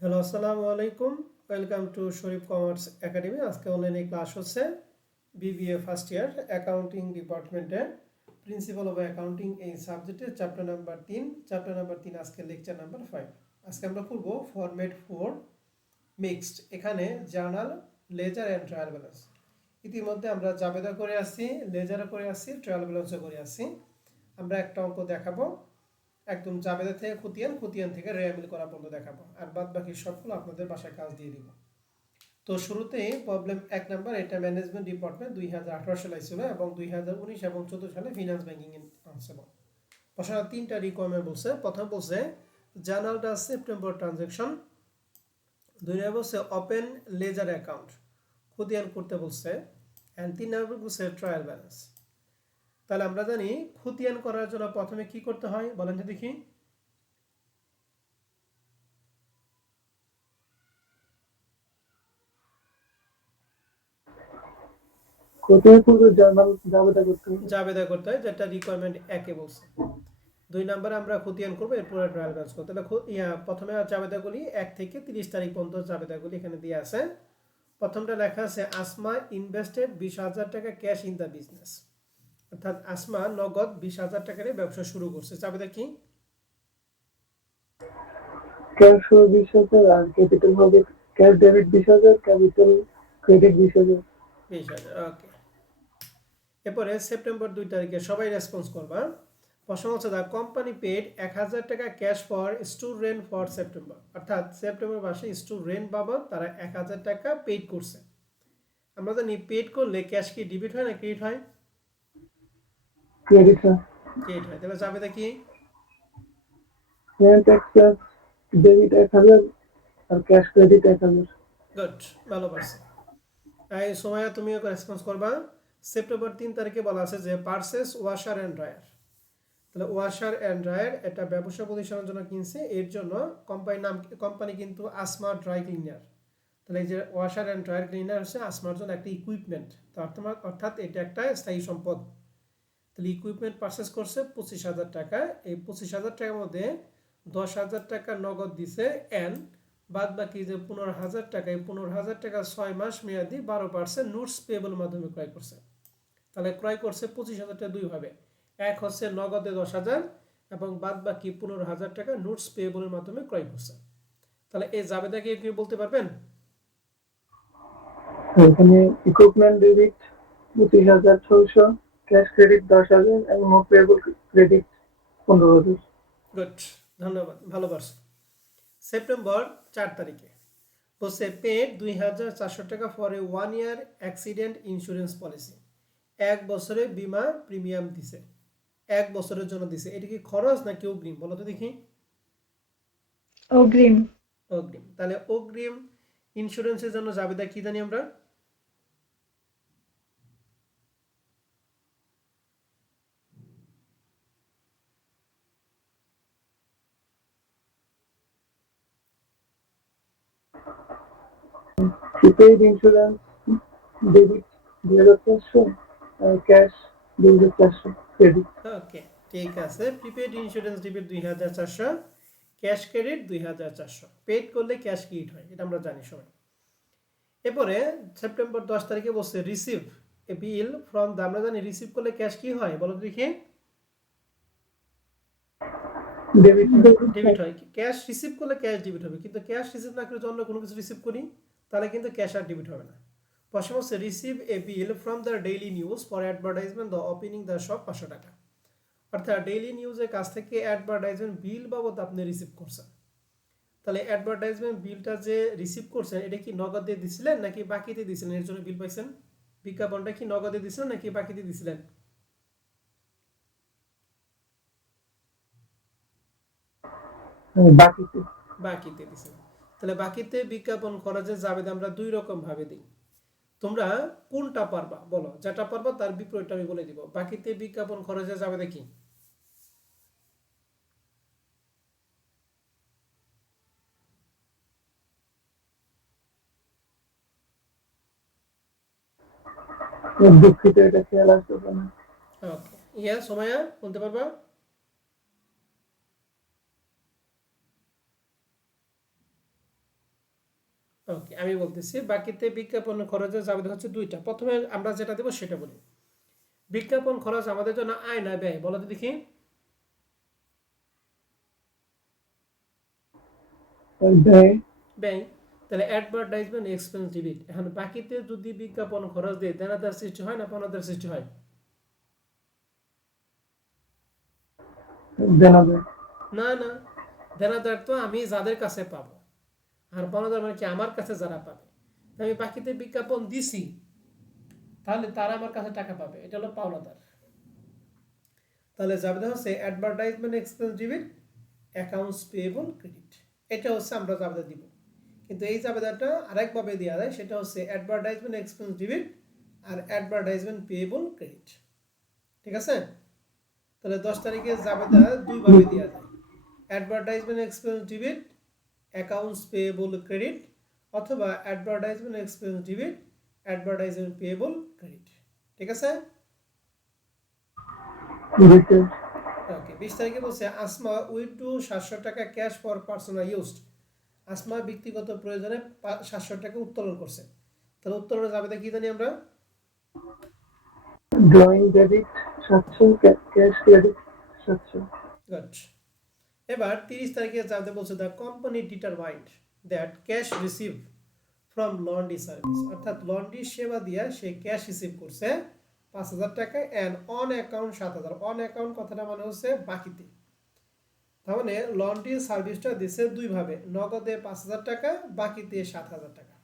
Hello, আসসালামু আলাইকুম। Welcome to Sharif commerce academy. আজকে অনলাইনে ক্লাস হচ্ছে বিবিএ ফার্স্ট ইয়ার অ্যাকাউন্টিং ডিপার্টমেন্টে প্রিন্সিপাল অফ অ্যাকাউন্টিং এই সাবজেক্টে চ্যাপ্টার নাম্বার 3 আজকে লেকচার নাম্বার 5। আজকে আমরা পড়ব ফরম্যাট 4 মিক্সড। এখানে journal, ledger and trial balance. ইতিমধ্যে আমরা জাবেদা করে আসছি, লেজারও করে আসছি, ট্রায়াল ব্যালেন্সও করে আসছি। আমরা একটা অঙ্ক দেখাবো, একদম জাবেদা থেকে খতিয়ান, খতিয়ান থেকে রেয়ামিল করা পর্যন্ত দেখাবো, আর বাদ বাকি সবগুলো আপনাদের বাসায় কাজ দিয়ে দিব। তো শুরুতেই প্রবলেম 1 নাম্বার, এটা ম্যানেজমেন্ট ডিপার্টমেন্ট 2018 সালে ছিল এবং 2019 এবং 14 সালে ফিনান্স ব্যাংকিং আনছিল। প্রশ্ন 3টা রিকোয়ারমেন্ট বলছে। প্রথম বলছে জার্নালটা সেপ্টেম্বর ট্রানজ্যাকশন, 2 নম্বর বলছে ওপেন লেজার অ্যাকাউন্ট, খতিয়ান করতে বলছে, এন্ড 3 নম্বর বলছে ট্রায়াল ব্যালেন্স। তাহলে আমরা জানি খতিয়ান করার জন্য প্রথমে কি করতে হয় বলেন তো দেখি। কোথায় পুরো জার্নাল জাবেদা করতে হয়, যেটা রিকোয়ারমেন্ট একে বলছে। 2 নম্বরে আমরা খতিয়ান করবো, এরপরে ট্রায়াল ব্যালেন্স করবো। তাহলে প্রথমে জাবেদাগুলি 1 থেকে 30 তারিখ পর্যন্ত জাবেদাগুলি এখানে দিয়ে আছে। প্রথমটা লেখা আছে আসমা ইনভেস্টেড 20,000 টাকা ক্যাশ ইন দ্য বিজনেস, অর্থাৎ আসমা নগদ 20,000 টাকার ব্যবসা শুরু করছে। জাবেদা কি? ক্যাশ 20,000 আর ক্যাপিটাল হবে ক্যাশ ডেবিট 20,000, ক্যাপিটাল ক্রেডিট 20,000। 20,000, ওকে। এরপরে সেপ্টেম্বর 2 তারিখে সবাই রেসপন্স করবা। প্রশ্ন হচ্ছে দ্য কোম্পানি পেড 1,000 টাকা cash for store rent for September, অর্থাৎ সেপ্টেম্বর মাসে স্টোর রেন্ট বাবদ তারা 1,000 টাকা পেড করছে। আমরা জানি পেড করলে ক্যাশ কি ডেবিট হয় না ক্রেডিট হয়? ক্রেডিট ক্রেডিট হয়। তাহলে যাবে কি? রেন্ট এক্সপ্রেস ডেবিট 1,000 আর ক্যাশ ক্রেডিট 1,000। গুড, ভালো পারছে। এই সময় তুমিও রেসপন্স করবা। সেপ্টেম্বর 3 তারিখে বলা আছে যে পারচেস ওয়াশার অ্যান্ড ড্রায়ার। তাহলে ওয়াশার অ্যান্ড ড্রায়ার এটা ব্যবসা প্রতিষ্ঠানের জন্য কিনছে, এর জন্য কোম্পানি কিন্তু আসমা ড্রাই ক্লিনার। তাহলে এই যে ওয়াশার অ্যান্ড ড্রায়ার ক্লিনার হচ্ছে আসমার জন্য একটা ইকুইপমেন্ট, তো অর্থাৎ এটা একটা স্থায়ী সম্পদ। তাহলে ইকুইপমেন্ট পারচেস করছে 25,000 টাকা। এই 25,000 টাকার মধ্যে 10,000 টাকা নগদ দিছে, এন বাদ বাকি যে 15,000 টাকা, এই 15,000 টাকা 6 মাস মেয়াদি 12% নোটস পেয়েবল মাধ্যমে ক্রয় করছে। তাহলে ক্রয় করছে 25,000 টাকা দুই ভাবে, এক হচ্ছে নগদে 10,000 এবং বাদ বাকি 15,000 টাকা নোটস পেয়েবলের মাধ্যমে ক্রয় করছে। তাহলে এই জাবেদাকে কি বলতে পারবেন? এখানে ইকুইপমেন্ট ডেবিট 25,600, ক্যাশ ক্রেডিট 10,000 এবং নো পেয়েবল ক্রেডিট 15,000। গুড, ধন্যবাদ, ভালো পারছো। সেপ্টেম্বর 4 তারিখে বলছে পেড 2,400 টাকা for a 1 year accident insurance policy, 1 বছরে বিমা প্রিমিয়াম দিছে, 1 বছরের জন্য দিছে। এটা কি খরচ নাকি অগ্রিম বলো তো দেখি। অগ্রিম। অগ্রিম। তাহলে অগ্রিম ইন্স্যুরেন্সের জন্য জাবেদা কি জানি আমরা? প্রিপেইড ইন্স্যুরেন্স ডেবিট 2,400 আর ক্যাশ 2,400 ক্রেডিট। ওকে, ঠিক আছে। Prepaid insurance debit 2,400, cash credit 2,400। Paid করলে ক্যাশ ক্রেডিট হয়, এটা আমরা জানি সবাই। এরপরে সেপ্টেম্বর 10 তারিখে বলছে receive a bill from the, আমরা জানি রিসিভ করলে ক্যাশ কি হয় বলো তো দেখি। ডেবিট হয়। ক্যাশ রিসিভ করলে ক্যাশ ডেবিট হবে, কিন্তু ক্যাশ রিসিভ না করে অন্য কোনো কিছু রিসিভ করি তাহলে কিন্তু ক্যাশ আর ডেবিট হবে না। প্রশ্ন হচ্ছে receive a bill from the daily news for advertisement the opening the shop 500 টাকা, অর্থাৎ ডেইলি নিউজের কাছ থেকে অ্যাডভার্টাইজমেন্ট বিল বাবদ আপনি রিসিভ করছেন। তাহলে অ্যাডভার্টাইজমেন্ট বিলটা যে রিসিভ করছেন এটা কি নগদ দিয়ে দিছিলেন নাকি বাকিতে দিছিলেন, এর জন্য বিল পাইছেন? বিজ্ঞাপনটা কি নগদে দিছিলেন নাকি বাকিতে দিছিলেন? বাকিতে বাকিতে দিছেন। তাহলে বাকিতে বিজ্ঞাপন খরচের জাবেদা আমরা 2 রকম ভাবে দিই। তোমরা কোনটা পারবা বলো, যেটা পারবা তার বিপরীতটা আমি বলে দিব। বাকিতে বিজ্ঞাপন খরচের জাবেদা কি? দুঃখিত, এটা খেয়াল আসবে না। ওকে, ইয়া সোমায়া বলতে পারবা? ওকে, আমি বলতেছি বাকিতে বিজ্ঞাপন খরচের জাবেদা হচ্ছে দুইটা। প্রথমে আমরা যেটা দেবো সেটা বলি। বিজ্ঞাপন খরচ আমাদের জন্য আয় না ব্যয়, বলো তো দেখি। ব্যয়। ব্যয়। তাহলে অ্যাডভার্টাইজমেন্ট এক্সপেন্স ডিবিট। এখন বাকিতে যদি বিজ্ঞাপন খরচ দেয়, দেনাদার সৃষ্টি হয় না পাওনাদার সৃষ্টি হয়? দেনাদার। না না, দেনাদার তো আমি যাদের কাছে পাবো, আর পাওনাদার মানে কি আমার কাছে যারা পাবে। আমি বাকিতে বিজ্ঞাপন দিছি, তাহলে তারা আমার কাছে টাকা পাবে, এটা হলো পাওনাদার। তাহলে জাবেদা হচ্ছে advertisement expense debit accounts payable credit. এটা হচ্ছে আমরা জাবেদা দিব। কিন্তু এই জাবেদাটা আরেকভাবে দেওয়া যায়, সেটা হচ্ছে অ্যাডভার্টাইজমেন্ট এক্সপেন্স ডিবিট আর অ্যাডভার্টাইজমেন্ট পেয়েবল ক্রেডিট। ঠিক আছে? তাহলে 10 তারিখে জাবেদা দুইভাবে দেওয়া যায়, advertisement expense debit accounts payable credit, অথবা advertisement expense debit advertisement payable credit. ঠিক আছে? ওকে, 20 তারিখে বলছে আসমা উইথড্র 700 টাকা cash for personal used. Asma ব্যক্তিগত প্রয়োজনে 700 টাকা উত্তোলন করছে। তাহলে উত্তোলনের জাবেদা কি জানি আমরা? Drawing debit 700, cash credit 700। Good. এবার 30 তারিখে জানতে বলছে the company determined that cash receive from laundry service, অর্থাৎ লন্ড্রি সেবা দিয়া সে ক্যাশ রিসিভ করছে 5,000 টাকা and on account 7,000। On account কথাটা মানে হচ্ছে বাকিতে। তার মানে লন্ড্রি সার্ভিসটা দিছে দুইভাবে, নগদে 5,000 টাকা, বাকিতে 7,000 টাকা।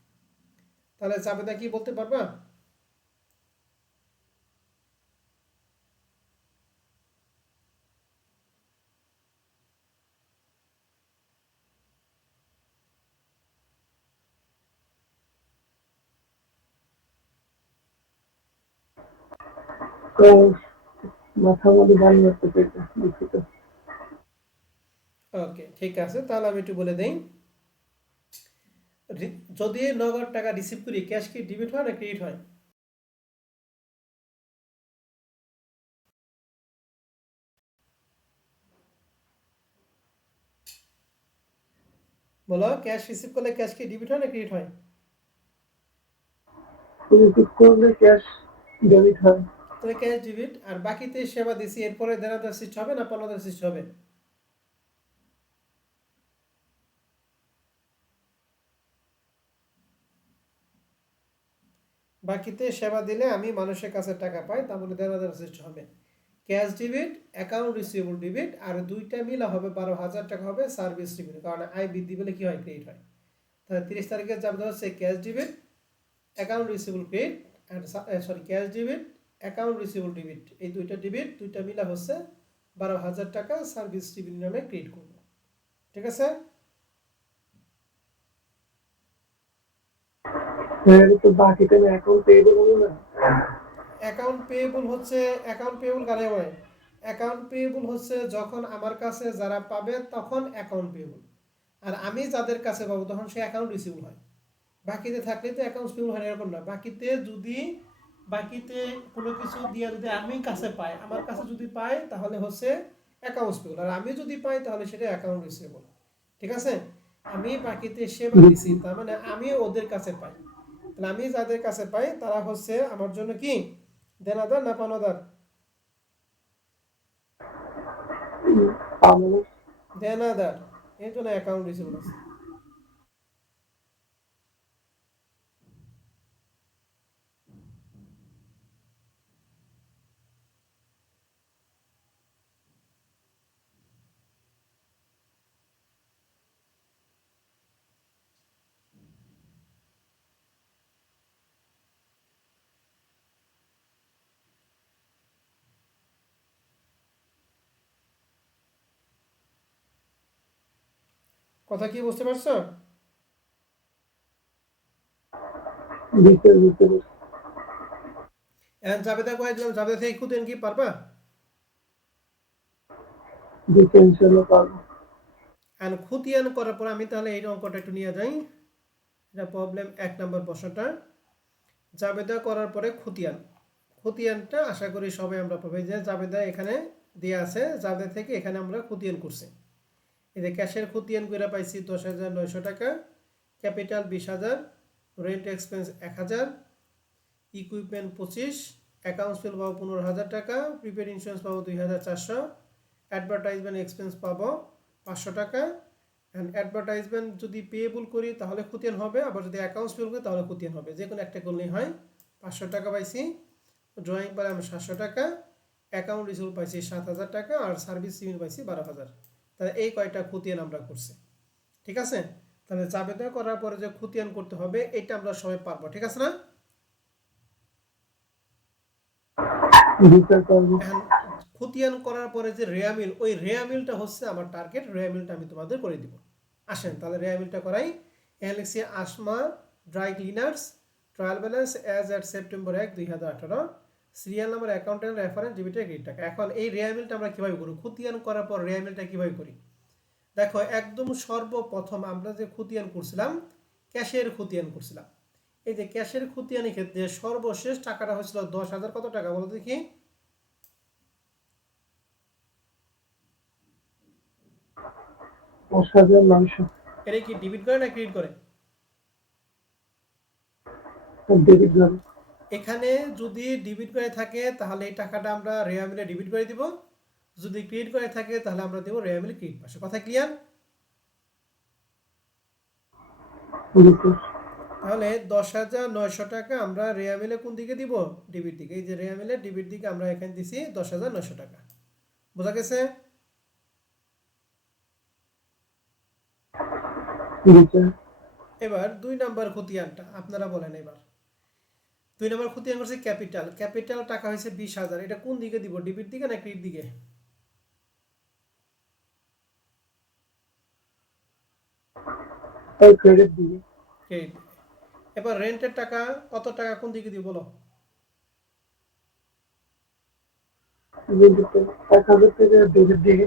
তাহলে জাবেদা কি বলতে পারবা? তো মাথার মধ্যে গান করতে পেরেছে, দুঃখিত। ওকে, ঠিক আছে, তাহলে আমি একটু বলে দেই। যদি নগদ টাকা রিসিভ করি, ক্যাশ কি ডেবিট হয় না ক্রেডিট হয়? বলো, ক্যাশ রিসিভ করলে ক্যাশ কি ডেবিট হয় না ক্রেডিট হয়? রিসিভ করলে ক্যাশ ডেবিট হয়। তাহলে ক্যাশ ডেবিট। আর বাকিতে সেবা দিছি, এরপরে দেনাদার সৃষ্টি হবে না পাওনাদার সৃষ্টি হবে? বাকিতে সেবা দিলে আমি মানুষের কাছে টাকা পাই, তাহলে দেনাদার সৃষ্টি হবে। Cash debit, account receivable debit, আর দুইটা মিলা হবে 12,000 টাকা হবে সার্ভিস রেভিনিউ, কারণ আয় বৃদ্ধি পেলে কি হয়? ক্রেডিট হয়। তাহলে 30 তারিখে জাবেদা হচ্ছে cash debit account receivable credit, sorry cash debit account receivable debit, এই দুইটা ডেবিট দুইটা মিলা হচ্ছে 12,000 টাকা সার্ভিস রেভিনিউ নামে ক্রেডিট করব। ঠিক আছে? তো বাকিতে আমি অ্যাকাউন্ট পেয়েবল বলি না। অ্যাকাউন্ট পেয়েবল হচ্ছে, অ্যাকাউন্ট পেয়েবল কারে হয়? অ্যাকাউন্ট পেয়েবল হচ্ছে যখন আমার কাছে যারা পাবে তখন অ্যাকাউন্ট পেয়েবল, আর আমি যাদের কাছে পাবো তখন সে অ্যাকাউন্ট রিসিভেবল হয়। বাকিতে থাকলে তো অ্যাকাউন্ট পেয়েবল হয় না, এরকম না। বাকিতে যদি বাকিতে কোনো কিছু দিয়ে যদি আমি কাছে পাই, আমার কাছে যদি পাই তাহলে হচ্ছে অ্যাকাউন্টস পেয়েবল, আর আমি যদি পাই তাহলে সেটা অ্যাকাউন্ট রিসিভেবল। ঠিক আছে? আমি বাকিতে সেবা দিছি, তার মানে আমি ওদের কাছে পাই। তাহলে আমি যাদের কাছে পাই তারা হচ্ছে আমার জন্য কি দেনাদার না পাওনাদার? আমাদের দেনাদার। এর জন্য অ্যাকাউন্ট রিসিভেবল আছে। কথা কি বুঝতে পারছো? দিতে এখন জাবেদা কয়ে দিলাম, জাবেদা থেকে খুঁজেন কি পারবা? ইনশাল্লাহ পারবো। এখন খুতিয়ান করার পর আমি তাহলে এই অঙ্কটা একটু নিয়ে যাই। এটা প্রবলেম 1 নম্বর প্রশ্নটা। জাবেদা করার পরে খুতিয়ান। খুতিয়ানটা আশা করি সবাই আমরা পাবো। যে জাবেদা এখানে দেওয়া আছে, জাবেদা থেকে এখানে আমরা খুতিয়ান করছি। এই যে ক্যাশের খুতিয়ান করে পাইছি 10,900 টাকা, capital 20,000, rent expense 1,000, equipment 25, accounts পেল পাবো 15,000 টাকা, প্রিপেড ইন্স্যুরেন্স পাবো 2,400, অ্যাডভার্টাইজমেন্ট এক্সপেন্স পাবো 500 টাকা। অ্যান্ড অ্যাডভার্টাইজমেন্ট যদি পেয়েবল করি তাহলে খতিয়ান হবে, আবার যদি অ্যাকাউন্টস পেল করি তাহলে খতিয়ান হবে, যে কোনো একটা করলেই হয়। 500 টাকা পাইছি, ড্রয়িং পেলাম 700 টাকা, অ্যাকাউন্ট রিসিভ পাইছি 7,000 টাকা, আর সার্ভিস সিভিল পাইছি 12,000। তাহলে এই কয়টা খতিয়ান আমরা করছি, ঠিক আছে? তাহলে জাবেদা করার পরে যে খতিয়ান করতে হবে এটা আমরা সবাই পারবো, ঠিক আছে না? এখন খতিয়ান করার পরে যে রেয়ামিল, ওই রেয়ামিলটা হচ্ছে আমার টার্গেট, রেয়ামিলটা আমি তোমাদের করে দিব। আসেন তাহলে রেয়ামিলটা করাই। এখানে লিখছি Asma dry cleaners, trial balance as at September 1, 2018, serial number, accountant reference, ডেবিটের ক্রেডিট টাকা। এখন এই রেয়ামিলটা আমরা কিভাবে করি, খতিয়ান করার পর রেয়ামিলটা কিভাবে করি? দেখো একদম সর্বপ্রথম আমরা যে খতিয়ান করছিলাম ক্যাশের খতিয়ান করছিলাম। এই যে ক্যাশের খতিয়ানের ক্ষেত্রে সর্বশেষ টাকাটা হয়েছিল 10,000 কত টাকা বলো দেখি? 10,900। এটা কি ডেবিট করে না ক্রেডিট করে? ডেবিট যাবে। এখানে যদি ডেবিট করে থাকে তাহলে এই টাকাটা আমরা রেয়ামিলে ডেবিট করে দিব, যদি ক্রেডিট করে থাকে তাহলে আমরা দেবো রেয়ামিলে ক্রেডিট পাশে। কথা ক্লিয়ার? তাহলে 10,900 টাকা আমরা রেয়ামিলে কোন দিকে দিব? ডেবিট দিকে। এই যে রেয়ামিলে ডেবিট দিকে আমরা এখানে দিছি 10,900 টাকা। বোঝা গেছে? এবার 2 নাম্বার খতিয়ানটা আপনারা বলেন। এবার 2 নাম্বার খতিয়ান করছে ক্যাপিটাল। ক্যাপিটাল টাকা হয়েছে 20,000, এটা কোন দিকে দিব, ডেবিট দিকে না ক্রেডিট দিকে? ক্রেডিট দিবে। ক্রেডিট দিকে। এবার রেন্টের টাকা কত টাকা কোন দিকে দিব বলো? 1,000 টাকা ডেবিট দিবে।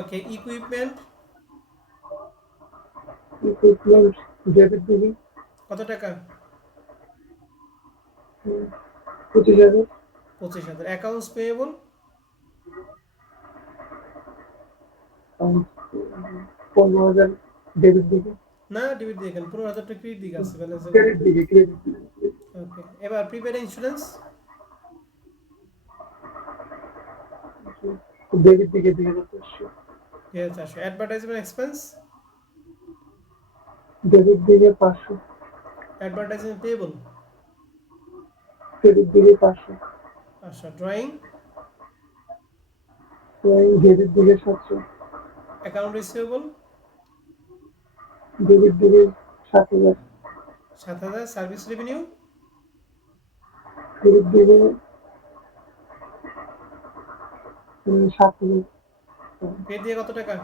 ওকে, ইকুইপমেন্ট ডেবিট দিবে। কত টাকা? 25,000। 25,000। অ্যাকাউন্টস পেয়েবল 15,000 ডেবিট দিবে। না, ডেবিট দিয়ে এখানে 15,000 টাকা ক্রেডিট দিকে আছে ব্যালেন্স। ক্রেডিট দিবে, ক্রেডিট দিবে। ওকে, এবার প্রিপেড ইন্স্যুরেন্স ডেবিট দিকে 2,400। 2,400। অ্যাডভার্টাইজমেন্ট এক্সপেন্স ডেবিট দিবে 500। অ্যাডভার্টাইজমেন্ট পেয়েবল ক্রেডিট দিবে 500। 500। ড্রয়িং ডেবিট দিবে 700। অ্যাকাউন্ট রিসিভেবল ডেবিট দিবে 7,000। 7,000। সার্ভিস রেভিনিউ ক্রেডিট দিবে 7,000। পে দিয়ে কত টাকা?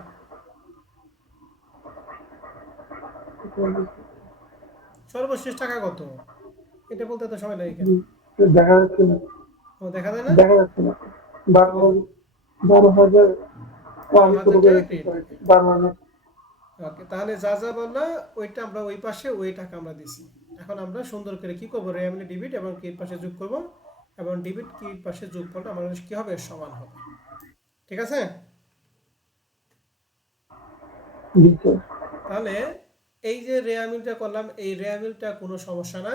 সর্বশেষ টাকা কত এটা বলতে তো সময় লাগে কেন? দেখা যাচ্ছে না। ও দেখা যায় না। দেখা যাচ্ছে না। 12,000। 12,000 টাকা ক্রেডিট। 12,000। ওকে, তাহলে যা যা বললা ওইটা আমরা ওই পাশে ওই টাকা আমরা দিছি। এখন আমরা সুন্দর করে কি করবো, রেয়ামিলে ডেবিট এবং ক্রেডিট পাশে যোগ করব, এবং ডেবিট ক্রেডিট পাশে যোগফলটা আমাদের কি হবে, সমান হবে। ঠিক আছে? তাহলে এই যে রেয়ামিলটা করলাম, এই রেয়ামিলটা কোনো সমস্যা না।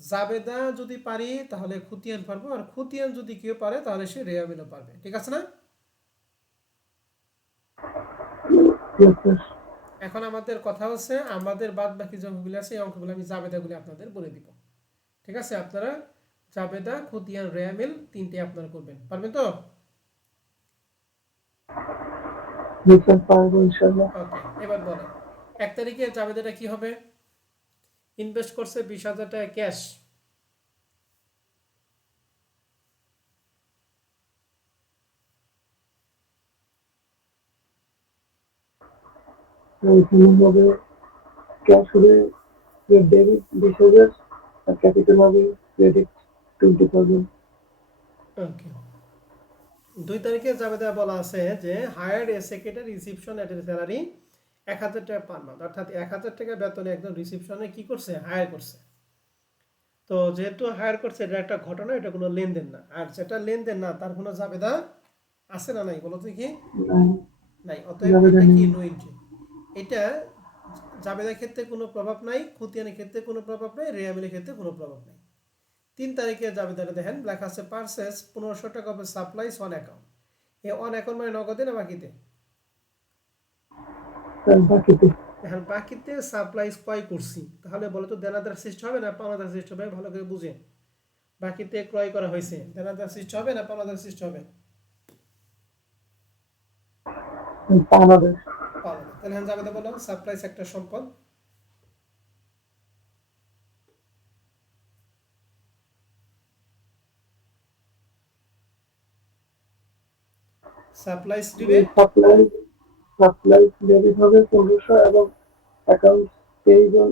জাবেদা যদি পারি তাহলে খতিয়ান পারবো, আর খতিয়ান যদি কেউ পারে তাহলে সে রেয়ামিলও পারবে। ঠিক আছে না? এখন আমাদের কথা হচ্ছে আমাদের বাদ বাকি যে অঙ্কগুলো আছে এই অঙ্কগুলো আমি জাবেদাগুলি আপনাদের বলে দিব। ঠিক আছে? আপনারা জাবেদা, খতিয়ান, রেয়ামিল তিনটে আপনারা করবেন। পারবেন তো? ওকে, এবার বলেন 1 তারিখে জাবেদাটা কি হবে? ইনভেস্ট করছে 20,000 টাকা ক্যাশ। ক্যাশ হবে ডেবিট 20,000 আর ক্যাপিটাল হবে ক্রেডিট 20,000। ওকে, 2 তারিখে জাবেদা বলা আছে যে hired a secretary reception at A salary 1,000 টাকা পার মান্থ, অর্থাৎ 1,000 টাকা বেতনে একজন রিসিপশনে কি করছে, হায়ার করছে। তো যেহেতু হায়ার করছে এটা একটা ঘটনা, এটা কোনো লেনদেন না। আর যেটা লেনদেন না তার কোনো জাবেদা আছে না নাই বলো তো কি? নাই। অতএব এটা কি নো এন্ট্রি। এটা জাবেদার ক্ষেত্রে কোনো প্রভাব নাই, খতিয়ানের ক্ষেত্রে কোনো প্রভাব নাই, রেয়ামিলের ক্ষেত্রে কোনো প্রভাব নাই। 3 তারিখে জাবেদাটা দেখেন লেখা আছে পারচেস 1500 টাকা হবে সাপ্লাইস অন অ্যাকাউন্ট। এই অন অ্যাকাউন্ট মানে নগদে না বাকিতে? বাকিতে। এখন বাকিতে সাপ্লাইস ক্রয় করছি, তাহলে বলো তো দেনাদার সৃষ্টি হবে না পাওনাদার সৃষ্টি হবে? ভালো করে বুঝেন, বাকিতে ক্রয় করা হয়েছে, দেনাদার সৃষ্টি হবে না পাওনাদার সৃষ্টি হবে? বাংলাদেশ। পাওনাদার। তাহলে এখন জাবেদা বলো সাপ্লাইস একটা সম্পদ, সাপ্লাইস ডেবিট সাপ্লাই ডেবিট হবে 1500 এবং অ্যাকাউন্ট পেয়েবল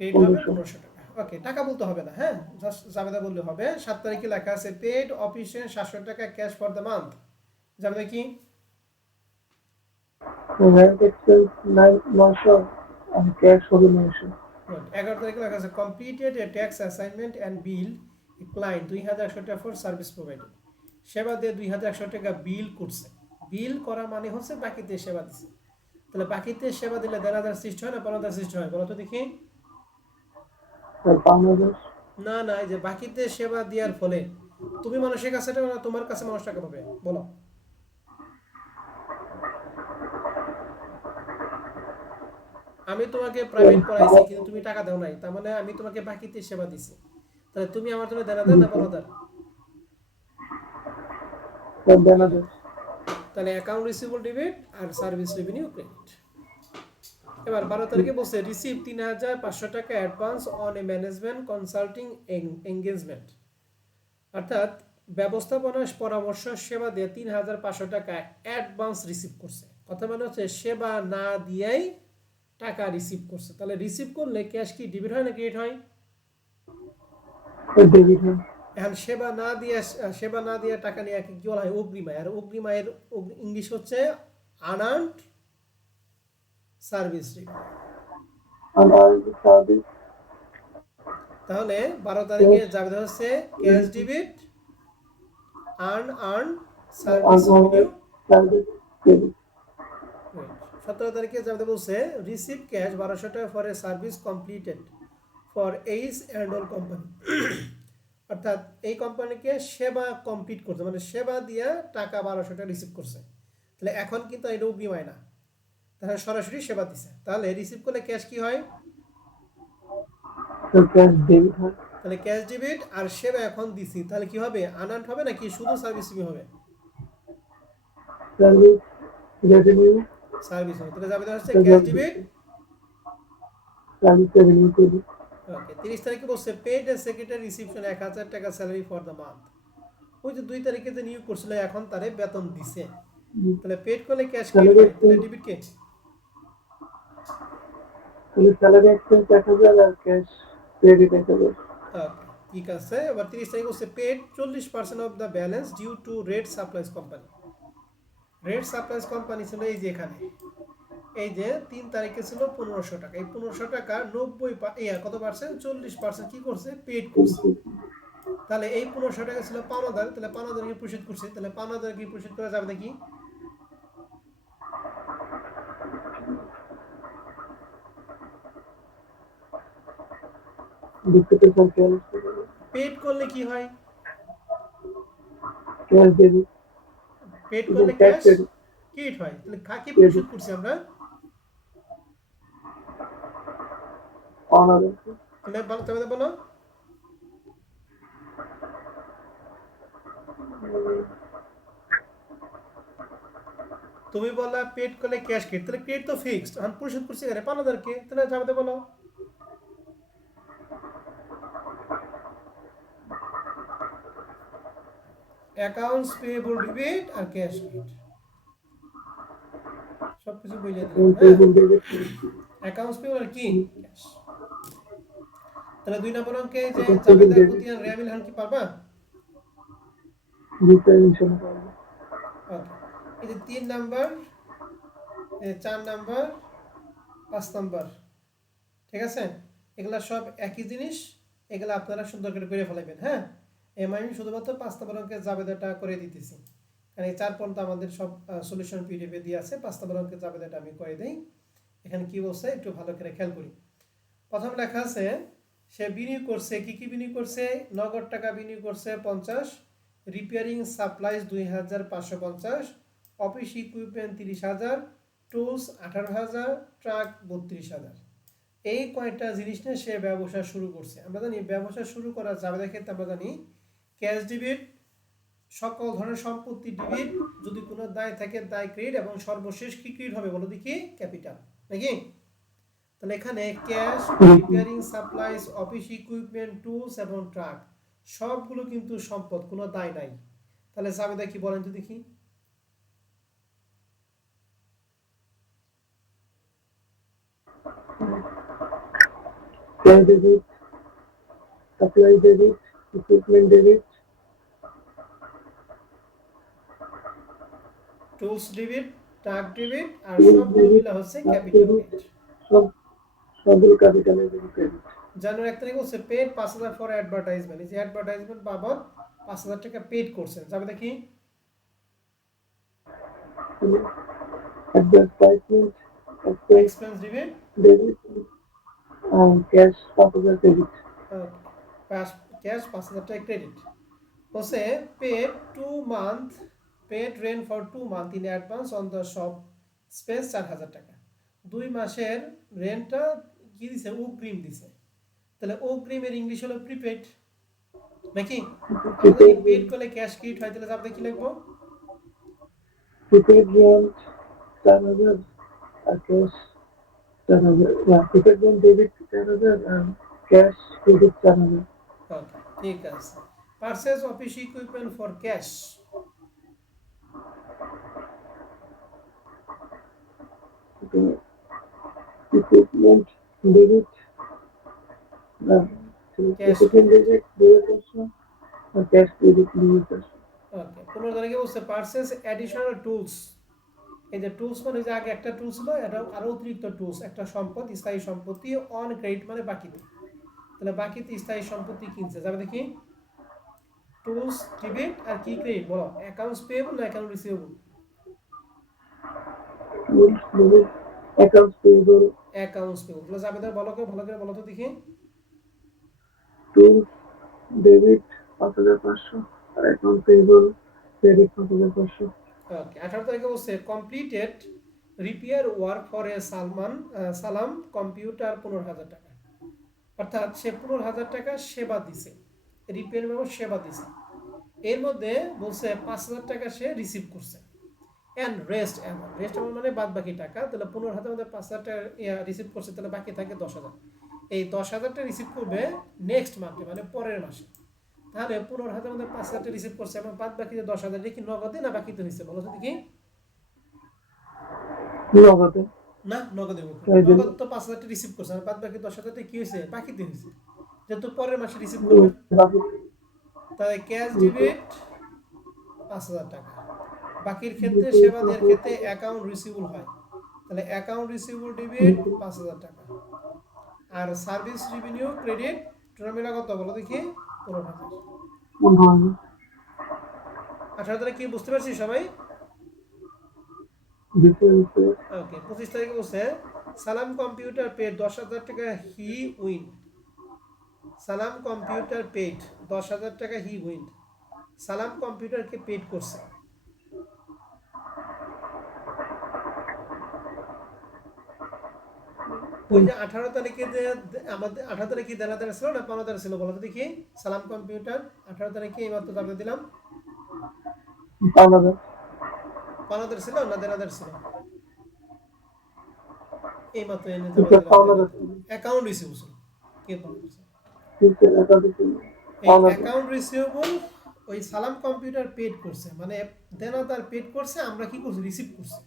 পেড হবে 1500। 1500 টাকা। ওকে, টাকা বলতে হবে না, হ্যাঁ, জাস্ট জাবেদা বললে হবে। 7 তারিখে লেখা আছে পেড অফিসে 700 টাকা ক্যাশ ফর দ্য মান্থ। জাবেদা কি? রেন্ট এক্সপেন্স 900 and ক্যাশ হবে 900। 11 তারিখে লেখা আছে completed A tax assignment and bill a client 2100 টাকা ফর সার্ভিস প্রোভাইডেড। সেবা দিয়ে 2100 টাকা বিল করছে। বিল করা মানে হচ্ছে বাকিতে সেবা দিছে। তাহলে বাকিতে সেবা দিলে দেনাদার সৃষ্টি হয় না পাওনাদার সৃষ্টি হয়? বলো তো দেখি। বাংলাদেশ। না না, এই যে বাকিতে সেবা দেওয়ার ফলে তুমি মানুষের কাছে টাকা না তোমার কাছে মানুষ টাকা পাবে? বলো। আমি তোমাকে প্রাইভেট পড়াইছি কিন্তু তুমি টাকা দাও নাই, তার মানে আমি তোমাকে বাকিতে সেবা দিছি। তাহলে তুমি আমার জন্য দেনাদার না পাওনাদার? বাংলাদেশ। তাহলে অ্যাকাউন্ট রিসিভেবল ডেবিট আর সার্ভিস রেভিনিউ ক্রেডিট। এবার 12 তারিখে বলছে রিসিভ 3500 টাকা advance on a management consulting engagement, অর্থাৎ ব্যবস্থাপনা পরামর্শ সেবা দিয়ে 3500 টাকা অ্যাডভান্স রিসিভ করছে। কথা মানে হচ্ছে সেবা না দিয়েই টাকা রিসিভ করছে। তাহলে রিসিভ করলে ক্যাশ কি ডেবিট হয় না ক্রেডিট হয়? ডেবিট হয়। এখন সেবা না দিয়ে টাকা নিয়ে কি বলা হয়? অগ্রিমায়। আর অগ্রিমায়ের ইংলিশ হচ্ছে আনআর্নড সার্ভিস রেভিনিউ। তাহলে 12 তারিখে যাবে হচ্ছে cash debit unearned service revenue. 17 তারিখে যাবে বলছে রিসিভ ক্যাশ 1200 টাকা for a service completed for H and all company, অর্থাৎ এই কোম্পানিকে সেবা কমপ্লিট করছে, মানে সেবা দিয়ে টাকা 1200 টাকা রিসিভ করছে। তাহলে এখন কিন্তু এটা অগ্রিমায় না, তাহলে সরাসরি সেবা দিছে। তাহলে রিসিভ করলে ক্যাশ কি হয়? তাহলে ক্যাশ ডেবিট আর সেবা এখন দিছি, তাহলে কি হবে? আনআর্নড হবে নাকি শুধু সার্ভিস রিভিনিউ হবে? সার্ভিস হবে। তাহলে যাবে হচ্ছে cash debit service revenue credit. Okay. 30 তারিখে বলছে পেড এ সেক্রেটারি রিসিপশন 1000 টাকা স্যালারি ফর দ্য মান্থ। ওই যে 2 তারিখে যে নিয়োগ করছিল এখন তারে বেতন দিছে। তাহলে পেড করলে ক্যাশ ক্রেডিট হয়, তাহলে ডেবিট কে? তাহলে স্যালারি এক্সপেন্স 1000 আর ক্যাশ ক্রেডিট 1000। ওকে, ঠিক আছে। এবার 30 তারিখ বলছে paid 40% of the balance due to red supplies company. Red supplies company ছিল এই যে এখানে, এই যে 3 তারিখে ছিল 1500 টাকা। এই 1500 টাকা 90 কত পার্সেন্ট? 40% কি করছে? পেড করছে। তাহলে এই 1500 টাকা ছিল পাওনাদার, তাহলে পাওনাদারকে পরিশোধ করছে। তাহলে পাওনাদারকে পরিশোধ করা যাবে নাকি? পেড করলে কি হয়? Cash debit. পেড করলে ক্যাশ ক্রেডিট হয়। তাহলে কাকে পরিশোধ করছি আমরা? তাহলে বলো। তুমি বললা পেড করলে ক্যাশ ক্রেডিট, তাহলে ক্রেডিট তো ফিক্সড, এখন পরিশোধ করছি এখানে পাওনাদারকে, তাহলে যাবে বলো। অ্যাকাউন্টস পেয়েবল ডেবিট আর ক্যাশ ক্রেডিট সবকিছু বইলে দিলাম, হ্যাঁ। অ্যাকাউন্টস পেয়েবল আর কি ক্যাশ। তাহলে 2 নম্বর অঙ্কে যে জাবেদা খতিয়ান রেয়ামিল হান কি পারবা? ওকে, এই যে 3 নাম্বার, 4 নাম্বার, 5 নাম্বার, ঠিক আছে, এগুলা সব একই জিনিস, এগুলা আপনারা সুন্দর করে ফেলাইবেন, হ্যাঁ। আমি শুধুমাত্র 5 নম্বর অঙ্কের জাবেদাটা করে দিতেছি, কারণ এই 4 পর্যন্ত আমাদের সব সলিউশন পিডিএফে দিয়ে আছে। 5 নম্বর অঙ্কের জাবেদাটা আমি করে দেই। এখানে কি বলছে একটু ভালো করে খেয়াল করি। প্রথম লেখা আছে সে বিনিয়োগ করছে, কি বিনিয়োগ করছে, নগদ টাকা বিনিয়োগ করছে 50, repairing supplies 2550, office equipment 30,000, tools 18,000, truck 32,000। এই কয়েকটা জিনিস নিয়ে সে ব্যবসা শুরু করছে। আমরা জানি ব্যবসা শুরু করার জাবেদার ক্ষেত্রে আমরা জানি ক্যাশ ডিবিট, সকল ধরনের সম্পত্তি ডিবিট, যদি কোনো দায় থাকে দায় ক্রেডিট, এবং সর্বশেষ কি ক্রেডিট হবে বলো দেখি, ক্যাপিটাল, নাকি? তাহলে এখানে cash, repairing supplies, office equipment, tools এবং ট্রাক সবগুলো কিন্তু সম্পদ, কোনো দায় নাই। তাহলে জাবেদা কি বলেন তো দেখি? Cash debit, supply debit, equipment debit, tools debit, truck debit, আর টুলস সবগুলো ডেবিট, মিলে হচ্ছে ট্রাক ক্যাপিটাল ডেবিট, ডেবিট। সবগুলো ক্যাপিটালের ক্রেডিট। জানুয়ারি 1 তারিখে হচ্ছে পেড 5,000 ফর অ্যাডভার্টাইজমেন্ট। এই যে অ্যাডভার্টাইজমেন্ট বাবদ 5,000 টাকা পেড করছেন, জাবেদা কি? Advertisement expense debit, debit, cash 5,000 credit. Cash 5,000 টাকা ক্রেডিট হচ্ছে paid 2 month, paid rent for 2 month in advance on the shop space 4,000 টাকা। 2 মাসের রেন্টটা কি দিছে, অগ্রিম দিছে। তাহলে অগ্রিমের ইংলিশ হলো প্রিপেড, নাকি? আমরা যদি পেড করলে ক্যাশ ক্রেডিট হয়, তাহলে আপনি কি লিখবো? প্রিপেড রেন্ট 4,000 আর ক্যাশ 4,000। প্রিপেড রেন্ট ডেবিট 4,000 আর ক্যাশ ক্রেডিট 4,000। ওকে, ঠিক আছে। Purchase office equipment for cash, equipment debit, cash equipment debit 2,500 আর ক্যাশ ক্রেডিট 2,500। ওকে, 15 তারিখে বলছে পারচেজ অ্যাডিশনাল টুলস। এই যে টুলস মানে যে আগে একটা টুলস ছিল, এটা আরো অতিরিক্ত টুলস, একটা সম্পদ, স্থায়ী সম্পত্তি, অন ক্রেডিট মানে বাকিতে। তাহলে বাকিতে স্থায়ী সম্পত্তি কিনছে, যাবে দেখি টুলস ডেবিট আর কি ক্রেডিট বলো, অ্যাকাউন্টস পেয়েবল না account receivable? Tools debit, accounts payable. Accounts payable. তাহলে যাবে তার ভালো করে বলো তো দেখি। টুলস ডেবিট 5,500 আর অ্যাকাউন্ট পেয়েবল ক্রেডিট 5,500। ওকে, 18 তারিখে বলছে completed repair work for a সালাম কম্পিউটার 15,000 টাকা। অর্থাৎ সে 15,000 টাকা সেবা দিছে, রিপেয়ার এবং সেবা দিছে। এর মধ্যে বলছে 5,000 টাকা সে রিসিভ করছে। অ্যান্ড রেস্ট অ্যামাউন্ট মানে বাদ বাকি টাকা। তাহলে 15,000 মধ্যে 5,000 টাকা রিসিভ করছে, তাহলে বাকি থাকে 10,000। এই 10,000 টাকা রিসিভ করবে নেক্সট মান্থে, মানে পরের মাসে। তাহলে 15,000 মধ্যে 5,000 টাকা রিসিভ করছে এবং বাদ বাকি যে 10,000, এটা কি নগদে না বাকিতে হয়েছে বলো তো দেখি? নগদে। না, নগদে। নগদ তো 5,000 টাকা রিসিভ করছে, আর বাদ বাকি 10,000 টাকা কি হয়েছে, বাকিতে হয়েছে, যেহেতু পরের মাসে রিসিভ করবেন। তাহলে ক্যাশ ডেবিট 5,000 টাকা, বাকির ক্ষেত্রে সেবা দেওয়ার ক্ষেত্রে অ্যাকাউন্ট রিসিভেবল হয়, তাহলে অ্যাকাউন্ট রিসিভেবল ডেবিট 5,000 টাকা। আর সার্ভিস রেভিনিউ ক্রেডিট টোটাল মিলা কত বলো দেখি, 15,000। 18 তারিখ কি বুঝতে পারছি সবাই? ওকে, 25 তারিখে বলছে সালাম কম্পিউটার পেড 10,000 টাকা হি উইন। সালাম কম্পিউটার পেড 10,000 টাকা হি উইন, সালাম কম্পিউটারকে পেড করছে। ওই যে 18 তারিখে যে আমাদের 18 তারিখে দেনাদার ছিল না পাওনাদার ছিল বলো তো দেখি, সালাম কম্পিউটার 18 তারিখে এইমাত্র দাবি দিলাম, পাওনাদার ছিল না দেনাদার ছিল? এইমাত্র এনে দাবি দিলাম অ্যাকাউন্ট রিসিভেবল। কে পাওনাদার ছিল? এই অ্যাকাউন্ট রিসিভেবল ওই সালাম কম্পিউটার পেড করছে, মানে দেনাদার পেড করছে, আমরা কি করছি, রিসিভ করছি।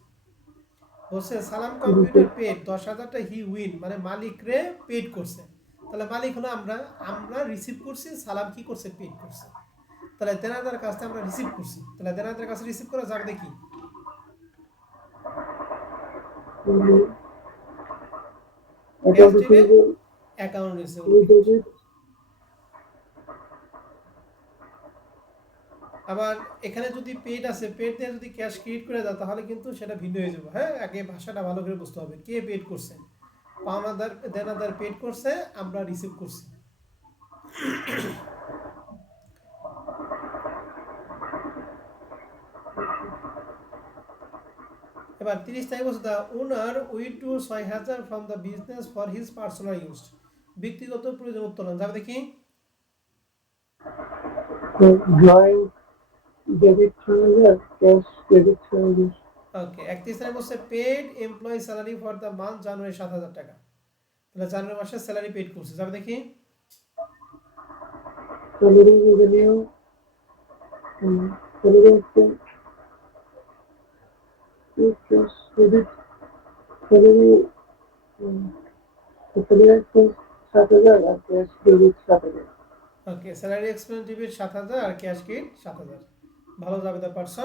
বলছে সালাম কম্পিউটার পেড 10,000 টা হি উইন, মানে মালিক রে পেড করছে। তাহলে মালিক হলো আমরা রিসিভ করছি, সালাম কি করছে, পেড করছে। তাহলে দেনাদার কাছ থেকে আমরা রিসিভ করছি, তাহলে দেনাদার কাছে রিসিভ করা যাবে দেখি অ্যাকাউন্ট রিসিভেবল। আবার এখানে যদি পেড আছে, পেড দিয়ে যদি ক্যাশ ক্রিয়েট করে দাও তাহলে কিন্তু সেটা ভিন্ন হয়ে যাবে। হ্যাঁ, আগে ভাষাটা ভালো করে বুঝতে হবে, কে পেড করছে। পাওনাদার দেনাদার পেড করছে, আমরা রিসিভ করছি। এবার 30 তারিখ বলছে the owner withdraw 6,000 from the business for his personal use. ব্যক্তিগত প্রয়োজন উত্তোলন যাবে দেখি। So drawing debit 6,000, cash credit 6,000. ওকে, 31 তারিখ বলছে paid employee salary for the month January 7,000 টাকা। তাহলে জানুয়ারি মাসে স্যালারি পেড করছে, যাবে দেখি। Salary revenue, salary expense, cash credit, salary, um, salary expense 7,000 and cash credit 7,000. Okay, salary expense debit 7,000 আর cash credit 7,000। ভালো জাবেদা পারছো।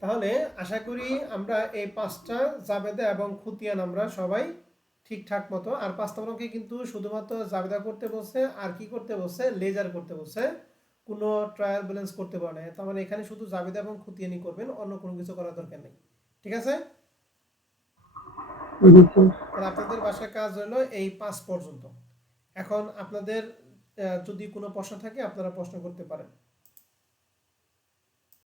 তাহলে আশা করি আমরা এই 5টা জাবেদা এবং খুতিয়ান আমরা সবাই ঠিকঠাক মতো, আর 5 নম্বরকে কিন্তু শুধুমাত্র জাবেদা করতে বলছে, আর কি করতে বলছে, লেজার করতে বলছে, কোনো ট্রায়াল ব্যালেন্স করতে পারে না। তার মানে এখানে শুধু জাবেদা এবং খুতিয়ানি করবেন, অন্য কোনো কিছু করার দরকার নেই। ঠিক আছে, Yes, sir. তাহলে আপনাদের বাসার কাজ হলো এই 5 পর্যন্ত। এখন আপনাদের যদি কোনো প্রশ্ন থাকে আপনারা প্রশ্ন করতে পারেন।